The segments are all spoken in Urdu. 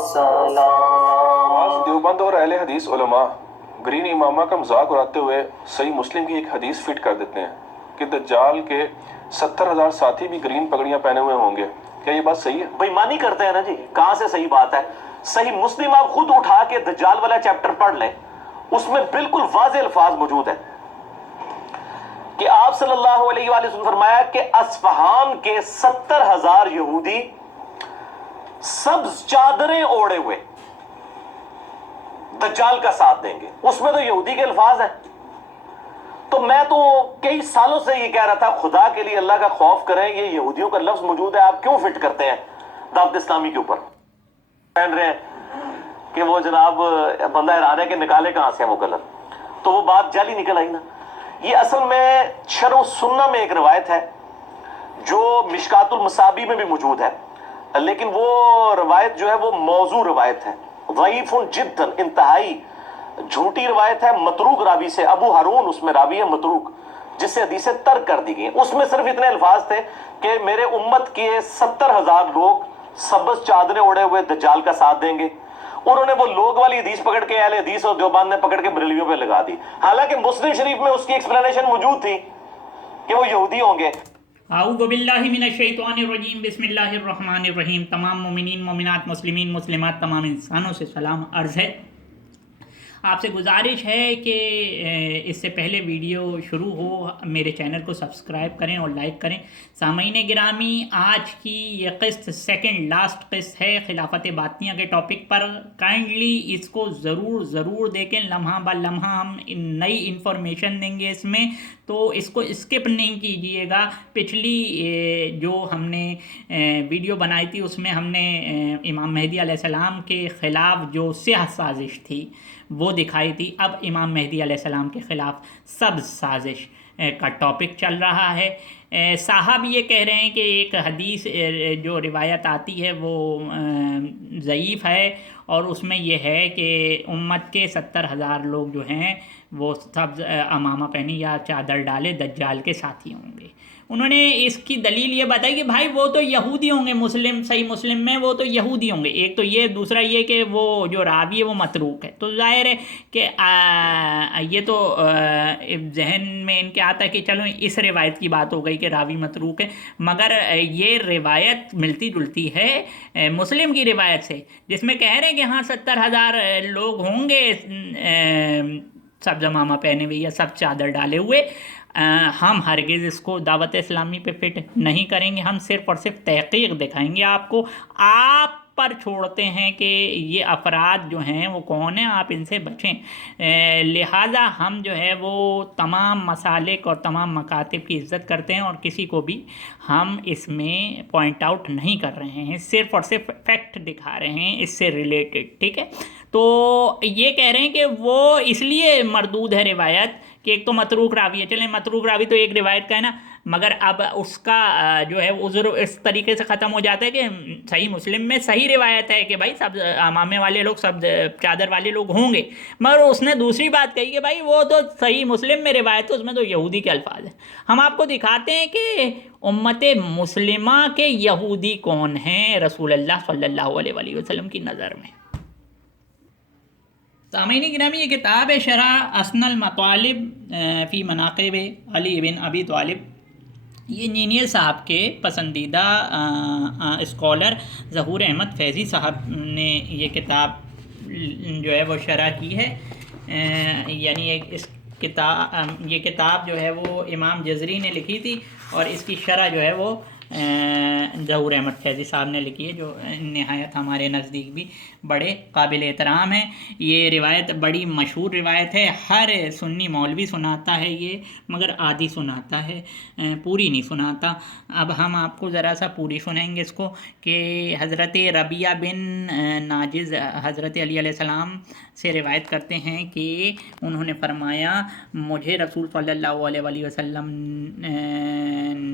بعض دیوبند اور اہل حدیث علماء گرین امامہ کا مذاق اڑاتے ہوئے صحیح مسلم کی ایک حدیث فٹ کر دیتے ہیں کہ دجال کے 70,000 ساتھی بھی گرین پگڑیاں پہنے ہوئے ہوں گے. کیا یہ بات صحیح ہے؟ بھائی مانی کرتے ہیں نا جی, کہاں سے صحیح بات ہے؟ صحیح مسلم آپ خود اٹھا کے دجال والا چیپٹر پڑھ لیں, اس میں بالکل واضح الفاظ موجود ہیں کہ آپ صلی اللہ علیہ وآلہ وسلم فرمایا کہ اصفہان کے 70,000 یہودی سبز چادریں اوڑے ہوئے دجال کا ساتھ دیں گے. اس میں تو یہودی کے الفاظ ہیں. تو میں تو کئی سالوں سے یہ کہہ رہا تھا, خدا کے لیے اللہ کا خوف کریں, یہ یہودیوں کا لفظ موجود ہے, آپ کیوں فٹ کرتے ہیں دعوت اسلامی کے اوپر؟ پہن رہے ہیں کہ وہ جناب بندہ حیران ہے کہ نکالے کہاں سے ہیں وہ کلر, تو وہ بات جعلی نکل آئی نا. یہ اصل میں شرح السنہ میں ایک روایت ہے جو مشکات المصابیح میں بھی موجود ہے, لیکن وہ روایت جو ہے وہ موضوع روایت ہے, ضعیف جدا, انتہائی جھوٹی روایت ہے, متروک راوی سے. ابو ہارون اس میں راوی ہے متروک, جس سے حدیثیں ترک کر دی گئی. اس میں صرف اتنے الفاظ تھے کہ میرے امت کے 70,000 لوگ سبز چادریں اوڑے ہوئے دجال کا ساتھ دیں گے. انہوں نے وہ لوگ والی حدیث پکڑ کے, اہل حدیث اور دیوبند نے پکڑ کے بریلویوں پہ لگا دی, حالانکہ مسلم شریف میں اس کی ایکسپلینیشن موجود تھی کہ وہ یہودی ہوں گے. اعوذ باللہ من الشیطان الرجیم, بسم اللہ الرحمن الرحیم. تمام مومنین, مومنات, مسلمین, مسلمات, تمام انسانوں سے سلام عرض ہے. آپ سے گزارش ہے کہ اس سے پہلے ویڈیو شروع ہو میرے چینل کو سبسکرائب کریں اور لائک کریں. سامعین گرامی, آج کی یہ قسط سیکنڈ لاسٹ قسط ہے خلافت باطنیہ کے ٹاپک پر. کائنڈلی اس کو ضرور دیکھیں, لمحہ با لمحہ ہم نئی انفارمیشن دیں گے اس میں, تو اس کو اسکپ نہیں کیجئے گا. پچھلی جو ہم نے ویڈیو بنائی تھی اس میں ہم نے امام مہدی علیہ السلام کے خلاف جو سیاہ سازش تھی وہ دکھائی تھی. اب امام مہدی علیہ السلام کے خلاف سبز سازش کا ٹاپک چل رہا ہے. صاحب یہ کہہ رہے ہیں کہ ایک حدیث جو روایت آتی ہے وہ ضعیف ہے, اور اس میں یہ ہے کہ امت کے 70,000 لوگ جو ہیں وہ سبز عمامہ پہنے یا چادر ڈالے دجال کے ساتھی ہوں گے. انہوں نے اس کی دلیل یہ بتائی کہ بھائی وہ تو یہودی ہوں گے, مسلم صحیح مسلم میں وہ تو یہودی ہوں گے. ایک تو یہ, دوسرا یہ کہ وہ جو راوی ہے وہ متروک ہے. تو ظاہر ہے کہ یہ تو ذہن میں ان کے آتا ہے کہ چلو اس روایت کی بات ہو گئی کہ راوی متروک ہے, مگر یہ روایت ملتی جلتی ہے مسلم کی روایت سے, جس میں کہہ رہے ہیں کہ ہاں 70,000 لوگ ہوں گے سبز عمامہ پہنے ہوئے یا سب چادر ڈالے ہوئے. ہم ہرگز اس کو دعوت اسلامی پہ فٹ نہیں کریں گے. ہم صرف اور صرف تحقیق دکھائیں گے آپ کو. آپ پر چھوڑتے ہیں کہ یہ افراد جو ہیں وہ کون ہیں, آپ ان سے بچیں. لہٰذا ہم جو ہے وہ تمام مسالک اور تمام مکاتب کی عزت کرتے ہیں, اور کسی کو بھی ہم اس میں پوائنٹ آؤٹ نہیں کر رہے ہیں, صرف اور صرف فیکٹ دکھا رہے ہیں اس سے ریلیٹڈ. ٹھیک ہے, تو یہ کہہ رہے ہیں کہ وہ اس لیے مردود ہے روایت کہ ایک تو متروک راوی ہے. چلیں متروک راوی تو ایک روایت کا ہے نا, مگر اب اس کا جو ہے عذر اس طریقے سے ختم ہو جاتا ہے کہ صحیح مسلم میں صحیح روایت ہے کہ بھائی سب عمامے والے لوگ, سب چادر والے لوگ ہوں گے, مگر اس نے دوسری بات کہی کہ بھائی وہ تو صحیح مسلم میں روایت ہے, اس میں تو یہودی کے الفاظ ہیں. ہم آپ کو دکھاتے ہیں کہ امت مسلمہ کے یہودی کون ہیں رسول اللہ صلی اللہ علیہ وسلم کی نظر میں. سامعین گرامی, یہ کتاب ہے شرح اسن المطالب فی مناقب علی بن ابی طالب. یہ انجینئر صاحب کے پسندیدہ اسکالر ظہور احمد فیضی صاحب نے یہ کتاب جو ہے وہ شرح کی ہے. یعنی یہ کتاب جو ہے وہ امام جزری نے لکھی تھی, اور اس کی شرح جو ہے وہ ظہور احمد فیضی صاحب نے لکھی ہے, جو نہایت ہمارے نزدیک بھی بڑے قابل احترام ہیں. یہ روایت بڑی مشہور روایت ہے, ہر سنی مولوی سناتا ہے یہ, مگر آدھی سناتا ہے, پوری نہیں سناتا. اب ہم آپ کو ذرا سا پوری سنائیں گے اس کو, کہ حضرت ربیعہ بن ناجز حضرت علی علیہ السلام سے روایت کرتے ہیں کہ انہوں نے فرمایا مجھے رسول صلی اللہ علیہ وسلم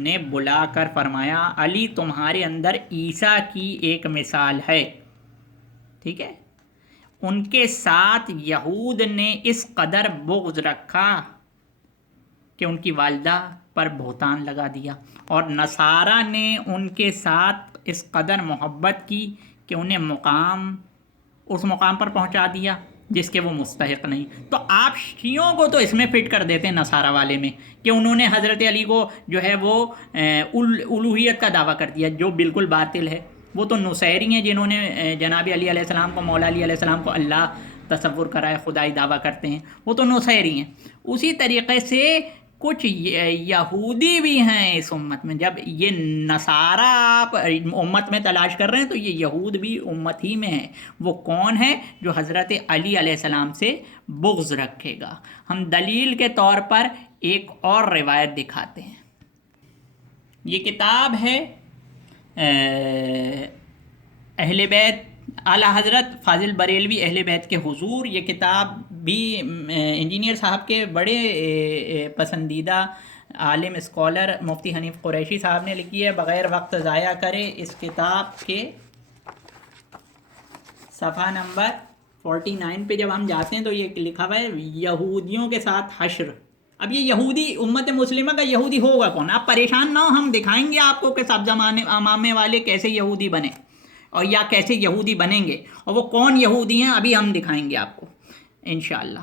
نے بلا کر فرمایا علی تمہارے اندر عیسیٰ کی ایک مثال ہے. ٹھیک ہے, ان کے ساتھ یہود نے اس قدر بغض رکھا کہ ان کی والدہ پر بہتان لگا دیا, اور نصارہ نے ان کے ساتھ اس قدر محبت کی کہ انہیں مقام اس مقام پر پہنچا دیا جس کے وہ مستحق نہیں. تو آپ شیعوں کو تو اس میں فٹ کر دیتے ہیں نصارہ والے میں کہ انہوں نے حضرت علی کو جو ہے وہ الوہیت کا دعویٰ کر دیا، جو بالکل باطل ہے. وہ تو نصیری ہیں جنہوں نے جناب علی علیہ السلام کو، مولا علی علیہ السلام کو اللہ تصور کرائے، خدائی دعویٰ کرتے ہیں، وہ تو نصیری ہیں. اسی طریقے سے کچھ یہودی بھی ہیں اس امت میں. جب یہ نصارہ آپ امت میں تلاش کر رہے ہیں تو یہ یہود بھی امت ہی میں ہیں. وہ کون ہے؟ جو حضرت علی علیہ السلام سے بغض رکھے گا. ہم دلیل کے طور پر ایک اور روایت دکھاتے ہیں. یہ کتاب ہے اہل بیت، اعلیٰ حضرت فاضل بریلوی اہل بیت کے حضور. یہ کتاب بھی انجینئر صاحب کے بڑے پسندیدہ عالم اسکالر مفتی حنیف قریشی صاحب نے لکھی ہے. بغیر وقت ضائع کرے اس کتاب کے صفحہ نمبر 49 پہ جب ہم جاتے ہیں تو یہ لکھا ہوا ہے یہودیوں کے ساتھ حشر. اب یہ یہودی امت مسلمہ کا یہودی ہوگا کون؟ آپ پریشان نہ ہو، ہم دکھائیں گے آپ کو کہ سب امامے والے کیسے یہودی بنے اور یا کیسے یہودی بنیں گے، اور وہ کون یہودی ہیں ابھی ہم دکھائیں گے آپ کو انشاءاللہ.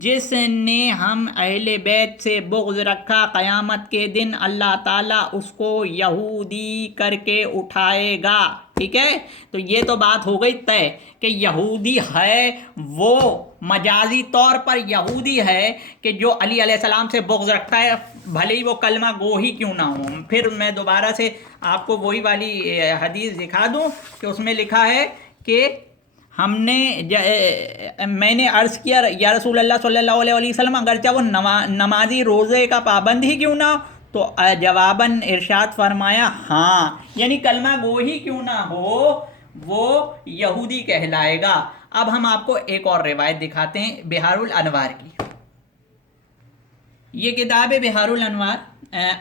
جس نے ہم اہل بیت سے بغض رکھا، قیامت کے دن اللہ تعالیٰ اس کو یہودی کر کے اٹھائے گا. ٹھیک ہے، تو یہ تو بات ہو گئی طے کہ یہودی ہے وہ مجازی طور پر یہودی ہے کہ جو علی علیہ السلام سے بغض رکھتا ہے، بھلے ہی وہ کلمہ گو ہی کیوں نہ ہو. پھر میں دوبارہ سے آپ کو وہی والی حدیث دکھا دوں کہ اس میں لکھا ہے کہ میں نے عرض کیا یا رسول اللہ صلی اللہ علیہ وسلم اگرچہ وہ نمازی روزے کا پابند ہی کیوں نہ ہو، تو جواباً ارشاد فرمایا ہاں، یعنی کلمہ گو ہی کیوں نہ ہو وہ یہودی کہلائے گا. اب ہم آپ کو ایک اور روایت دکھاتے ہیں بہار الانوار کی. یہ کتاب ہے بہار الانوار.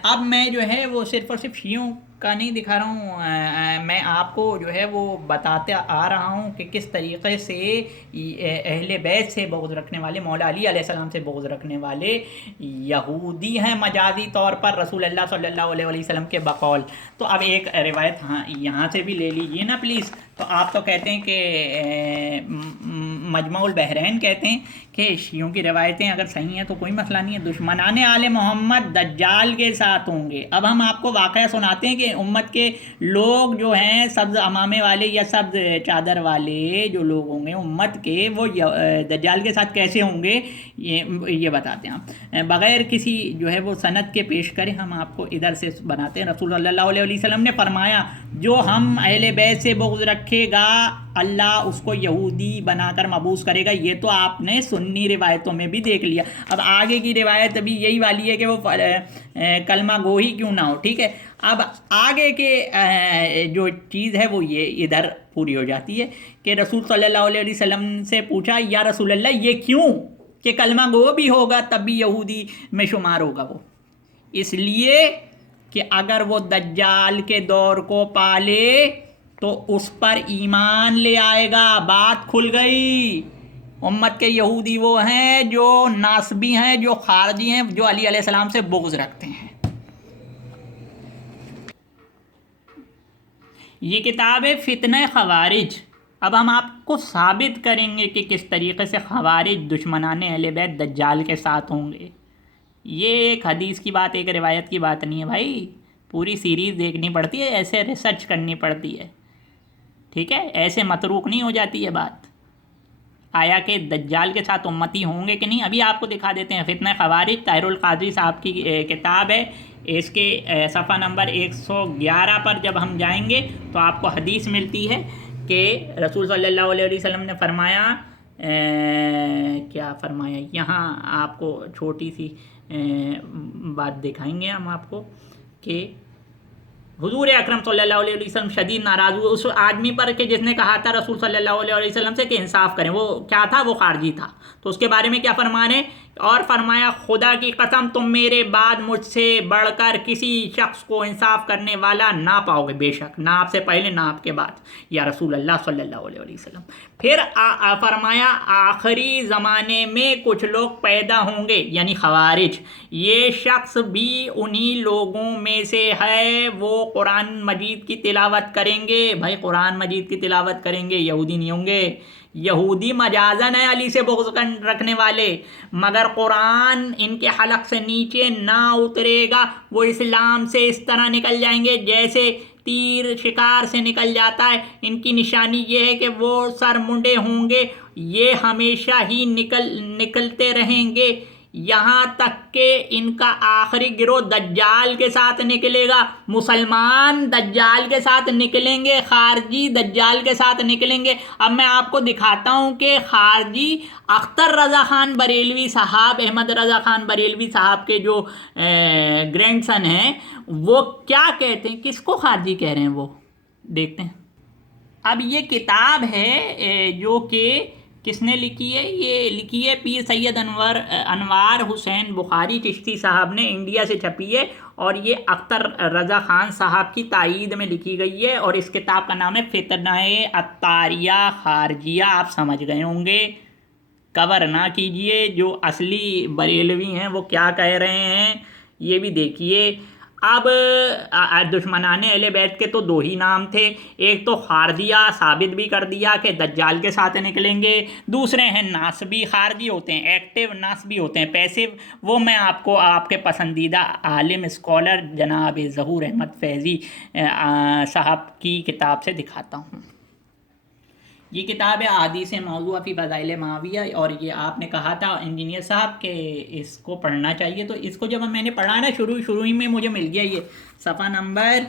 اب میں جو ہے وہ صرف اور صرف شیعوں کا نہیں دکھا رہا ہوں، میں آپ کو جو ہے وہ بتاتے آ رہا ہوں کہ کس طریقے سے اہل بیت سے بغض رکھنے والے، مولا علی علیہ السلام سے بغض رکھنے والے یہودی ہیں مجازی طور پر رسول اللہ صلی اللہ علیہ وسلم کے بقول. تو اب ایک روایت ہاں یہاں سے بھی لے لیجئے نا پلیز. تو آپ تو کہتے ہیں کہ مجمع البحرین کہتے ہیں کہ شیعوں کی روایتیں اگر صحیح ہیں تو کوئی مسئلہ نہیں ہے، دشمنان آل محمد دجال کے ساتھ ہوں گے. اب ہم آپ کو واقعہ سناتے ہیں کہ امت کے لوگ جو ہیں سبز امامے والے یا سبز چادر والے جو لوگ ہوں گے امت کے، وہ دجال کے ساتھ کیسے ہوں گے یہ بتاتے ہیں. ہم بغیر کسی جو ہے وہ سند کے پیش کریں ہم آپ کو ادھر سے بناتے ہیں. رسول اللہ علیہ وسلم نے فرمایا جو ہم اہل بیت سے بغض رکھے گا اللہ اس کو یہودی بنا کر مبعوث کرے گا. یہ تو آپ نے سنی روایتوں میں بھی دیکھ لیا. اب آگے کی روایت ابھی یہی والی ہے کہ وہ کلمہ گو ہی کیوں نہ ہو. ٹھیک ہے، اب آگے کے جو چیز ہے وہ یہ ادھر پوری ہو جاتی ہے کہ رسول صلی اللہ علیہ وسلم سے پوچھا یا رسول اللہ یہ کیوں کہ کلمہ گو بھی ہوگا تب بھی یہودی میں شمار ہوگا وہ؟ اس لیے کہ اگر وہ دجال کے دور کو پالے تو اس پر ایمان لے آئے گا. بات کھل گئی. امت کے یہودی وہ ہیں جو ناسبی ہیں، جو خارجی ہیں، جو علی علیہ السلام سے بغض رکھتے ہیں. یہ کتاب ہے فتنہ خوارج. اب ہم آپ کو ثابت کریں گے کہ کس طریقے سے خوارج دشمنان اہل بیت دجال کے ساتھ ہوں گے. یہ ایک حدیث کی بات، ایک روایت کی بات نہیں ہے بھائی. پوری سیریز دیکھنی پڑتی ہے، ایسے ریسرچ کرنی پڑتی ہے. ٹھیک ہے، ایسے متروک نہیں ہو جاتی ہے بات. آیا کہ دجال کے ساتھ امتی ہوں گے کہ نہیں، ابھی آپ کو دکھا دیتے ہیں. فتنہ خوارج طاہر القادری صاحب کی کتاب ہے. اس کے صفحہ نمبر 111 پر جب ہم جائیں گے تو آپ کو حدیث ملتی ہے کہ رسول صلی اللہ علیہ وسلم نے فرمایا، کیا فرمایا، یہاں آپ کو چھوٹی سی بات دکھائیں گے ہم آپ کو کہ حضور اکرم صلی اللہ علیہ وسلم شدید ناراض ہوئے اس آدمی پر کہ جس نے کہا تھا رسول صلی اللہ علیہ وسلم سے کہ انصاف کریں. وہ کیا تھا؟ وہ خارجی تھا. تو اس کے بارے میں کیا فرمانے؟ اور فرمایا خدا کی قسم تم میرے بعد مجھ سے بڑھ کر کسی شخص کو انصاف کرنے والا نہ پاؤ گے، بے شک، نہ آپ سے پہلے نہ آپ کے بعد یا رسول اللہ صلی اللہ علیہ وسلم. پھر فرمایا آخری زمانے میں کچھ لوگ پیدا ہوں گے یعنی خوارج. یہ شخص بھی انہی لوگوں میں سے ہے، وہ قرآن مجید کی تلاوت کریں گے. بھائی قرآن مجید کی تلاوت کریں گے، یہودی نہیں ہوں گے. یہودی مجازن ہے علی سے بغض رکھنے والے، مگر قرآن ان کے حلق سے نیچے نہ اترے گا، وہ اسلام سے اس طرح نکل جائیں گے جیسے تیر شکار سے نکل جاتا ہے۔ ان کی نشانی یہ ہے کہ وہ سر منڈے ہوں گے، یہ ہمیشہ ہی نکلتے رہیں گے یہاں تک کہ ان کا آخری گروہ دجال کے ساتھ نکلے گا۔ مسلمان دجال کے ساتھ نکلیں گے، خارجی دجال کے ساتھ نکلیں گے۔ اب میں آپ کو دکھاتا ہوں کہ خارجی اختر رضا خان بریلوی صاحب، احمد رضا خان بریلوی صاحب کے جو گرینڈ سن ہیں، وہ کیا کہتے ہیں، کس کو خارجی کہہ رہے ہیں وہ دیکھتے ہیں۔ اب یہ کتاب ہے جو کہ کس نے لکھی ہے، یہ لکھی ہے پیر سید انوار حسین بخاری چشتی صاحب نے، انڈیا سے چھپی ہے، اور یہ اختر رضا خان صاحب کی تائید میں لکھی گئی ہے، اور اس کتاب کا نام ہے فتنہ عطاریہ خارجیہ۔ آپ سمجھ گئے ہوں گے، کور نہ کیجئے، جو اصلی بریلوی ہیں وہ کیا کہہ رہے ہیں یہ بھی دیکھیے۔ اب دشمنان اہل بیت کے تو دو ہی نام تھے، ایک تو خارجیہ، ثابت بھی کر دیا کہ دجال کے ساتھ نکلیں گے، دوسرے ہیں ناصبی، خارجی ہوتے ہیں ایکٹیو، ناصبی ہوتے ہیں پیسیو۔ وہ میں آپ کو آپ کے پسندیدہ عالم اسکالر جناب ظہور احمد فیضی صاحب کی کتاب سے دکھاتا ہوں۔ یہ کتاب ہے احادیث موضوع فی فضائل معاویہ، اور یہ آپ نے کہا تھا انجینئر صاحب کہ اس کو پڑھنا چاہیے، تو اس کو جب میں نے پڑھا نا شروع میں مجھے مل گیا یہ صفحہ نمبر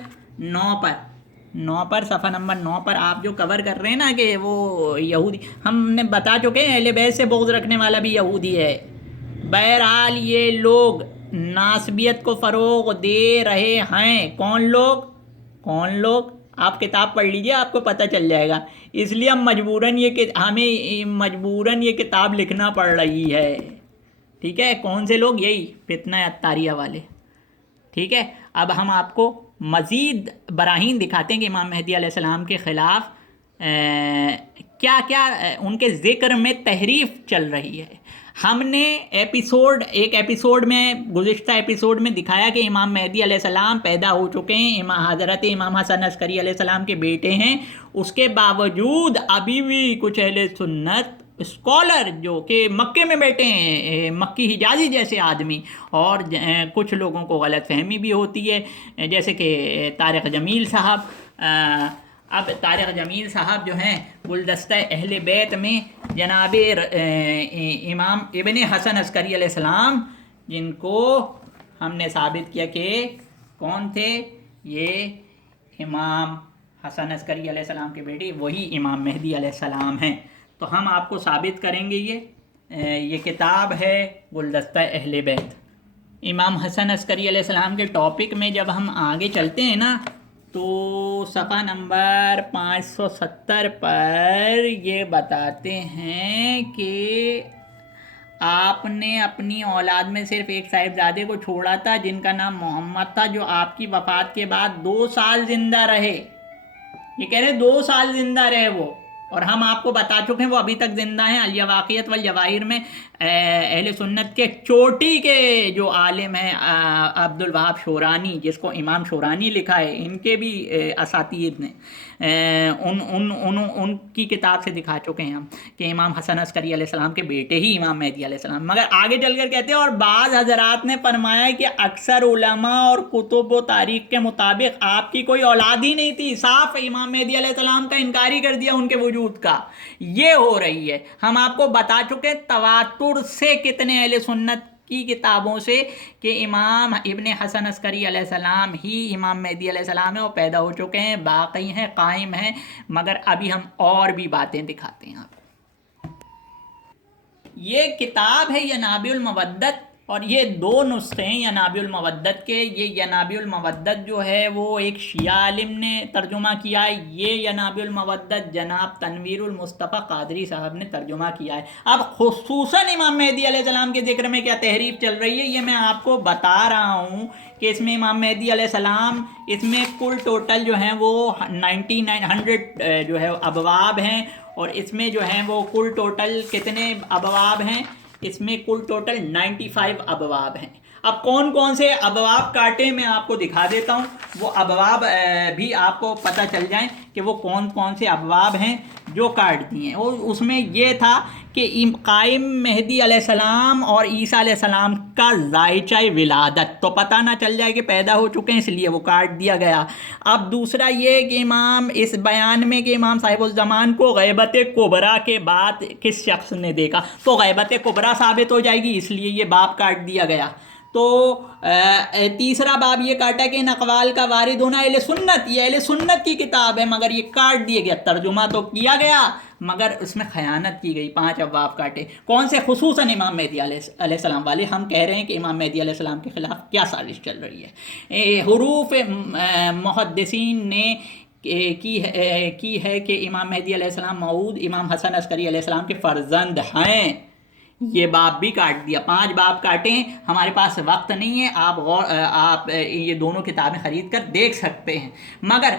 9 پر صفحہ نمبر 9 پر آپ جو کور کر رہے ہیں نا کہ وہ یہودی، ہم نے بتا چکے ہیں اہل بیت سے بغض رکھنے والا بھی یہودی ہے۔ بہرحال یہ لوگ ناسبیت کو فروغ دے رہے ہیں۔ کون لوگ آپ کتاب پڑھ لیجئے، آپ کو پتہ چل جائے گا۔ اس لیے ہمیں مجبوراً یہ کتاب لکھنا پڑ رہی ہے، ٹھیک ہے۔ کون سے لوگ؟ یہی فتنہ عطاریہ والے، ٹھیک ہے۔ اب ہم آپ کو مزید براہین دکھاتے ہیں کہ امام مہدی علیہ السلام کے خلاف کیا کیا ان کے ذکر میں تحریف چل رہی ہے۔ ہم نے ایک ایپیسوڈ میں، گزشتہ ایپیسوڈ میں دکھایا کہ امام مہدی علیہ السلام پیدا ہو چکے ہیں، حضرت امام حسن عسکری علیہ السلام کے بیٹے ہیں۔ اس کے باوجود ابھی بھی کچھ اہل سنت اسکالر جو کہ مکے میں بیٹھے ہیں، مکی حجازی جیسے آدمی، اور کچھ لوگوں کو غلط فہمی بھی ہوتی ہے، جیسے کہ طارق جمیل صاحب۔ اب طارق جمیل صاحب جو ہیں گلدستہ اہل بیت میں جناب امام ابن حسن عسکری علیہ السلام، جن کو ہم نے ثابت کیا کہ کون تھے، یہ امام حسن عسکری علیہ السلام کے بیٹے وہی امام مہدی علیہ السلام ہیں۔ تو ہم آپ کو ثابت کریں گے یہ کتاب ہے گلدستہ اہل بیت۔ امام حسن عسکری علیہ السلام کے ٹاپک میں جب ہم آگے چلتے ہیں نا، تو صفحہ نمبر 570 پر یہ بتاتے ہیں کہ آپ نے اپنی اولاد میں صرف ایک صاحبزادے کو چھوڑا تھا جن کا نام محمد تھا، جو آپ کی وفات کے بعد 2 سال زندہ رہے۔ یہ کہہ رہے 2 سال زندہ رہے وہ، اور ہم آپ کو بتا چکے ہیں وہ ابھی تک زندہ ہیں۔ الیواقیت والجواہر میں اہل سنت کے چوٹی کے جو عالم ہیں عبد الوہاب شورانی، جس کو امام شورانی لکھا ہے، ان کے بھی اساتید نے ان کی کتاب سے دکھا چکے ہیں ہم کہ امام حسن عسکری علیہ السلام کے بیٹے ہی امام مہدی علیہ السلام۔ مگر آگے چل کر کہتے ہیں، اور بعض حضرات نے فرمایا کہ اکثر علماء اور کتب و تاریخ کے مطابق آپ کی کوئی اولاد ہی نہیں تھی، صاف امام مہدی علیہ السلام کا انکار ہی کر دیا ان کے وجود کا۔ یہ ہو رہی ہے، ہم آپ کو بتا چکے تواتر سے کتنے اہل سنت کی کتابوں سے کہ امام ابن حسن عسکری علیہ السلام ہی امام مہدی علیہ السلام ہیں، وہ پیدا ہو چکے ہیں، باقی ہیں، قائم ہیں۔ مگر ابھی ہم اور بھی باتیں دکھاتے ہیں آپ کو۔ یہ کتاب ہے ینابع المودت، اور یہ 2 نسخے ہیں ینابع المودت کے۔ یہ ینابع المودت جو ہے وہ ایک شیعہ عالم نے ترجمہ کیا ہے، یہ ینابع المودت جناب تنویر المصطفیٰ قادری صاحب نے ترجمہ کیا ہے۔ اب خصوصاً امام مہدی علیہ السلام کے ذکر میں کیا تحریف چل رہی ہے، یہ میں آپ کو بتا رہا ہوں کہ اس میں امام مہدی علیہ السلام، اس میں کل ٹوٹل جو ہیں وہ 9900 جو ہے ابواب ہیں، اور اس میں جو ہیں وہ کل ٹوٹل کتنے ابواب ہیں، اس میں کل ٹوٹل 95 ابواب ہیں۔ اب کون کون سے ابواب کاٹے میں آپ کو دکھا دیتا ہوں، وہ ابواب بھی آپ کو پتہ چل جائیں کہ وہ کون کون سے ابواب ہیں۔ جو کاٹ دیے اور اس میں یہ تھا کہ قائم مہدی علیہ السلام اور عیسیٰ علیہ السلام کا ذائچہ ولادت تو پتہ نہ چل جائے کہ پیدا ہو چکے ہیں، اس لیے وہ کاٹ دیا گیا۔ اب دوسرا یہ کہ امام اس بیان میں کہ امام صاحب الزمان کو غیبت کبریٰ کے بعد کس شخص نے دیکھا، تو غیبت کبریٰ ثابت ہو جائے گی، اس لیے یہ باب کاٹ دیا گیا۔ تو تیسرا باب یہ کاٹا کہ ان اقوال کا وارد ہونا اہل سنت، یہ اہل سنت کی کتاب ہے، مگر یہ کاٹ دیا گیا۔ ترجمہ تو کیا گیا مگر اس میں خیانت کی گئی، 5 ابواب کاٹے۔ کون سے؟ خصوصاً امام مہدی علیہ السلام والے۔ ہم کہہ رہے ہیں کہ امام مہدی علیہ السلام کے خلاف کیا سازش چل رہی ہے۔ حروف محدثین نے کی ہے کہ امام مہدی علیہ السلام موعود امام حسن عسکری علیہ السلام کے فرزند ہیں، یہ باب بھی کاٹ دیا۔ 5 باب کاٹیں، ہمارے پاس وقت نہیں ہے، آپ یہ دونوں کتابیں خرید کر دیکھ سکتے ہیں، مگر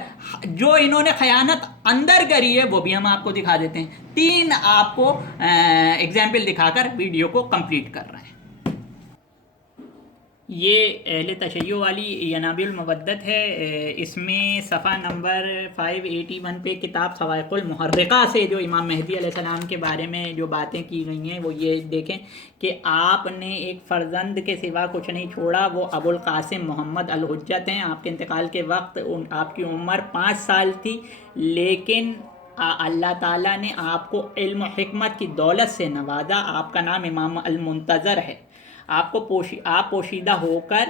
جو انہوں نے خیانت اندر کری ہے وہ بھی ہم آپ کو دکھا دیتے ہیں۔ 3 آپ کو ایگزامپل دکھا کر ویڈیو کو کمپلیٹ کر رہے ہیں۔ یہ اہل تشیع والی ینابیع المودت ہے، اس میں صفحہ نمبر 581 پہ کتاب صواعق المحرقہ سے جو امام مہدی علیہ السلام کے بارے میں جو باتیں کی گئی ہیں وہ یہ دیکھیں کہ آپ نے ایک فرزند کے سوا کچھ نہیں چھوڑا، وہ ابو القاسم محمد الحجت ہیں۔ آپ کے انتقال کے وقت آپ کی عمر 5 سال تھی، لیکن اللہ تعالیٰ نے آپ کو علم و حکمت کی دولت سے نوازا۔ آپ کا نام امام المنتظر ہے۔ آپ پوشیدہ ہو کر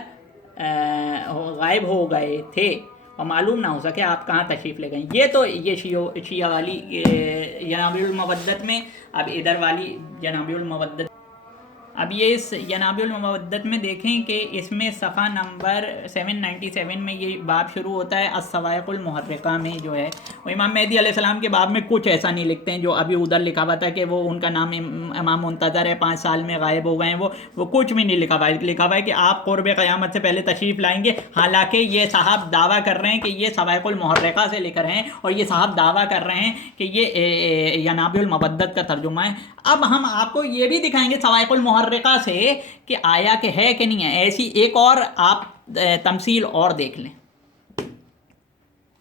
غائب ہو گئے تھے اور معلوم نہ ہو سکے آپ کہاں تشریف لے گئیں۔ یہ تو یہ شیعہ والی ینابیع المودت میں۔ اب ادھر والی ینابیع المودت، اب یہ اس ینابیع المودت میں دیکھیں کہ اس میں صفحہ نمبر 797 میں یہ باب شروع ہوتا ہے الصواعق المحرقہ میں جو ہے وہ امام مہدی علیہ السلام کے باب میں کچھ ایسا نہیں لکھتے ہیں جو ابھی ادھر لکھا ہوا تھا کہ وہ ان کا نام امام منتظر ہے، 5 سال میں غائب ہو گئے ہیں، وہ کچھ بھی نہیں لکھا ہوا ہے۔ لکھا ہوا ہے کہ آپ قرب قیامت سے پہلے تشریف لائیں گے، حالانکہ یہ صاحب دعویٰ کر رہے ہیں کہ یہ صواعق المحرقہ سے لکھ رہے ہیں اور یہ صاحب دعویٰ کر رہے ہیں کہ یہ ینابیع المودت کا ترجمہ ہے۔ اب ہم آپ کو یہ بھی دکھائیں گے صواعق المحرقہ سے کہ آیا کہ ہے کہ نہیں ہے۔ ایسی ایک اور آپ تمثیل اور دیکھ لیں۔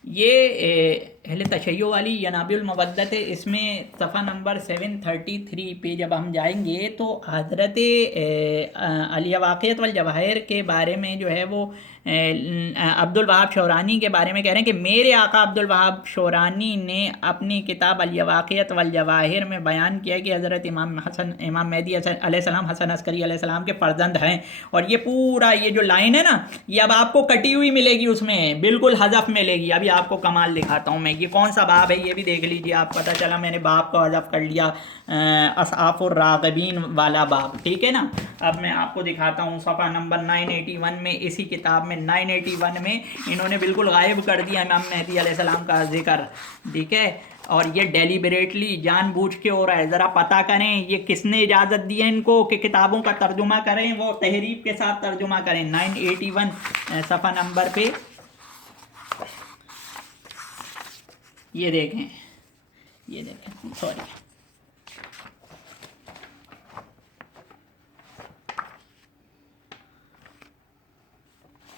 یہ اہل تشیع والی ینابیع المودت ہے، اس میں صفحہ نمبر 733 پہ جب ہم جائیں گے تو حضرت الیواقیت والجواہر کے بارے میں جو ہے وہ عبد الوہاب شورانی کے بارے میں کہہ رہے ہیں کہ میرے آقا عبد الوہاب شورانی نے اپنی کتاب الیواقیت والجواہر میں بیان کیا کہ حضرت امام مہدی علیہ السلام حسن عسکری علیہ السلام کے فرزند ہیں، اور یہ پورا یہ جو لائن ہے نا یہ اب آپ کو کٹی ہوئی ملے گی، اس میں بالکل حذف ملے گی۔ ابھی آپ کو کمال دکھاتا ہوں میں، یہ کون سا باب ہے یہ بھی دیکھ لیجیے آپ، پتہ چلا میں نے باب کو حذف کر لیا، اصحاف الراغبین والا باب، ٹھیک ہے نا۔ اب میں آپ کو دکھاتا ہوں صفحہ نمبر 981 میں، اسی کتاب میں 981 میں انہوں نے بالکل غائب کر دیا امام مہدی علیہ السلام کا ذکر، ٹھیک ہے، اور یہ ڈیلیبریٹلی جان بوجھ کے ہو رہا ہے۔ ذرا پتہ کریں یہ کس نے اجازت دی ہے ان کو کہ کتابوں کا ترجمہ کریں، وہ تحریف کے ساتھ ترجمہ کریں۔ 981 صفحہ نمبر پہ یہ دیکھیں، سوری،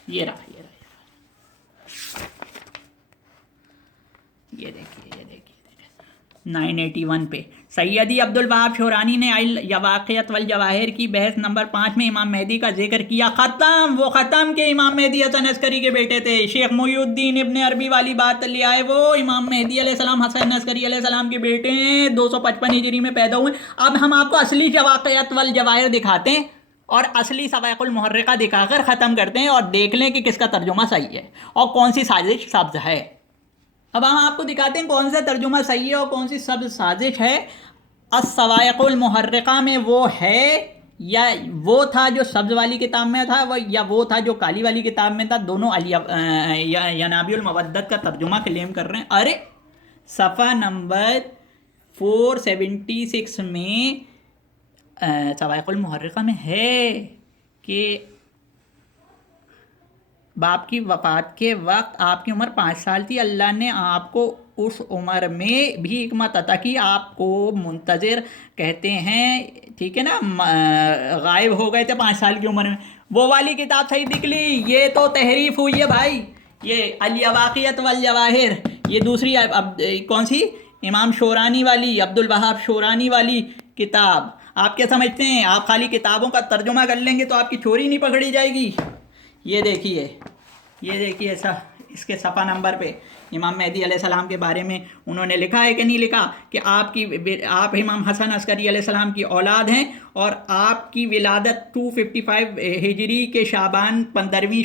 یہ رہا، یہ دیکھیے 981 پہ سیدی عبد الوہاب شورانی نے الیواقیت والجواہر کی بحث نمبر 5 میں امام مہدی کا ذکر کیا۔ ختم، وہ ختم کے امام مہدی حسن عسکری کے بیٹے تھے۔ شیخ محی الدین ابن عربی والی بات لے آئے، وہ امام مہدی علیہ السلام حسن عسکری علیہ السلام کے بیٹے ہیں، 255 ہجری میں پیدا ہوئے۔ اب ہم آپ کو اصلی الیواقیت والجواہر دکھاتے ہیں اور اصلی صواعق المحرقہ دکھا کر ختم کرتے ہیں، اور دیکھ لیں کہ کس کا ترجمہ صحیح ہے اور کون سی سازش سبز ہے۔ اب ہم آپ کو دکھاتے ہیں کون سا ترجمہ صحیح ہے اور کون سی سبز سازش ہے۔ الصواعق المحرقہ میں وہ ہے، یا وہ تھا جو سبز والی کتاب میں تھا، یا وہ تھا جو کالی والی کتاب میں تھا، دونوں ینابیع المودت کا ترجمہ کلیم کر رہے ہیں۔ ارے صفحہ نمبر 476 میں صواعق المحرقہ میں ہے کہ باپ کی وفات کے وقت آپ کی عمر 5 سال تھی، اللہ نے آپ کو اس عمر میں بھی حکمت عطا کی، آپ کو منتظر کہتے ہیں، ٹھیک ہے نا، غائب ہو گئے تھے 5 سال کی عمر میں۔ وہ والی کتاب صحیح نکلی، یہ تو تحریف ہوئی ہے بھائی، یہ الیواقیت والجواہر، یہ دوسری اب کون سی امام شورانی والی، عبد الوہاب شورانی والی کتاب. آپ کیا سمجھتے ہیں آپ خالی کتابوں کا ترجمہ کر لیں گے تو آپ کی چوری نہیں پکڑی جائے گی؟ یہ دیکھیے اس کے صفحہ نمبر پہ امام مہدی علیہ السلام کے بارے میں انہوں نے لکھا ہے کہ نہیں لکھا کہ آپ امام حسن عسکری علیہ السلام کی اولاد ہیں اور آپ کی ولادت 255 ہجری کے شعبان 15ویں